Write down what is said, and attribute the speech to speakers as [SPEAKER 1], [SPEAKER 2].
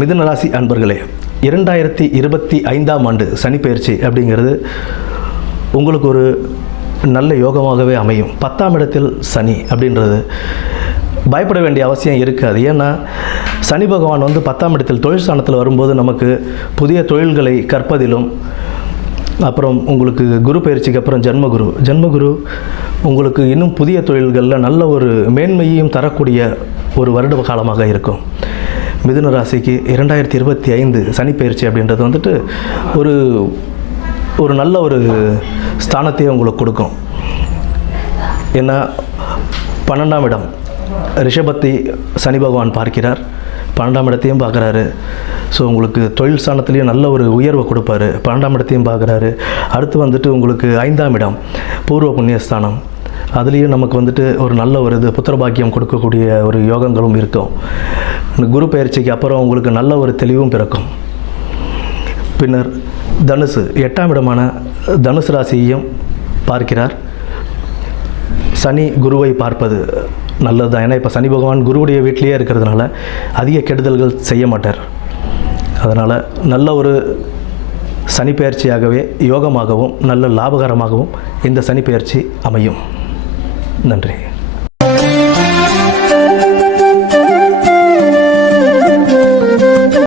[SPEAKER 1] மிதுன ராசி அன்பர்களே இரண்டாயிரத்தி இருபத்தி ஐந்தாம் ஆண்டு சனிப்பெயர்ச்சி அப்படிங்கிறது உங்களுக்கு ஒரு நல்ல யோகமாகவே அமையும். பத்தாம் இடத்தில் சனி அப்படின்றது பயப்பட வேண்டிய அவசியம் இருக்காது. ஏன்னா சனி பகவான் வந்து பத்தாம் இடத்தில் தொழில் ஸ்தானத்தில் வரும்போது நமக்கு புதிய தொழில்களை கற்பதிலும் அப்புறம் உங்களுக்கு குரு பயிற்சிக்கு அப்புறம் ஜென்மகுரு. ஜென்மகுரு உங்களுக்கு இன்னும் புதிய தொழில்களில் நல்ல ஒரு மேன்மையையும் தரக்கூடிய ஒரு வருட காலமாக இருக்கும். மிதுன ராசிக்கு இரண்டாயிரத்தி இருபத்தி ஐந்து சனிப்பயிற்சி அப்படின்றது வந்துட்டு ஒரு ஒரு நல்ல ஒரு ஸ்தானத்தையே உங்களுக்கு கொடுக்கும். ஏன்னா பன்னெண்டாம் இடம் ரிஷபத்தை சனி பகவான் பார்க்கிறார். பன்னெண்டாம் இடத்தையும் பார்க்குறாரு. ஸோ உங்களுக்கு தொழில் ஸ்தானத்துலேயும் நல்ல ஒரு உயர்வை கொடுப்பாரு. பன்னெண்டாம் இடத்தையும் பார்க்குறாரு. அடுத்து வந்துட்டு உங்களுக்கு ஐந்தாம் இடம் பூர்வ புண்ணியஸ்தானம் அதுலேயும் நமக்கு வந்துட்டு ஒரு நல்ல ஒரு இது புத்திரபாக்கியம் கொடுக்கக்கூடிய ஒரு யோகங்களும் இருக்கும். இந்த குரு பயிற்சிக்கு அப்புறம் உங்களுக்கு நல்ல ஒரு தெளிவும் பிறக்கும். பின்னர் தனுசு எட்டாம் இடமான தனுசு ராசியையும் பார்க்கிறார். சனி குருவை பார்ப்பது நல்லது தான் ஏன்னா இப்போ சனி பகவான் குருவுடைய வீட்டிலேயே இருக்கிறதுனால அதிக கெடுதல்கள் செய்ய மாட்டார். அதனால் நல்ல ஒரு சனி பயிற்சியாகவே யோகமாகவும் நல்ல லாபகரமாகவும் இந்த சனி பயிற்சி அமையும். நன்றி.